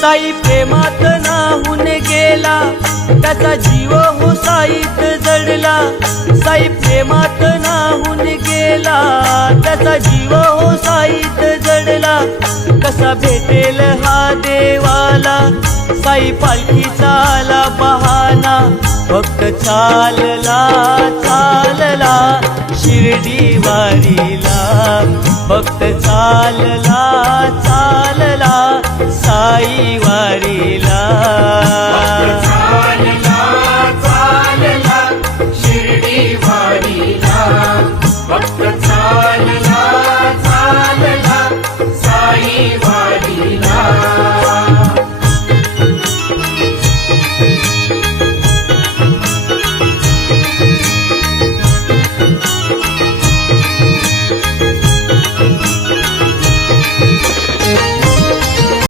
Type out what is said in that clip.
साई प्रेमात नाहून गेला, त्याचा जीव हो साईत जडला। साई प्रेमात नाहून गेला, त्याचा जीव हो साईत जडला। कसा भेटेल हा देवाला, साई पालखीचा आला बहाना। भक्त चालला चालला शिर्डी वारीला, भक्त चालला चालला साई वारीला।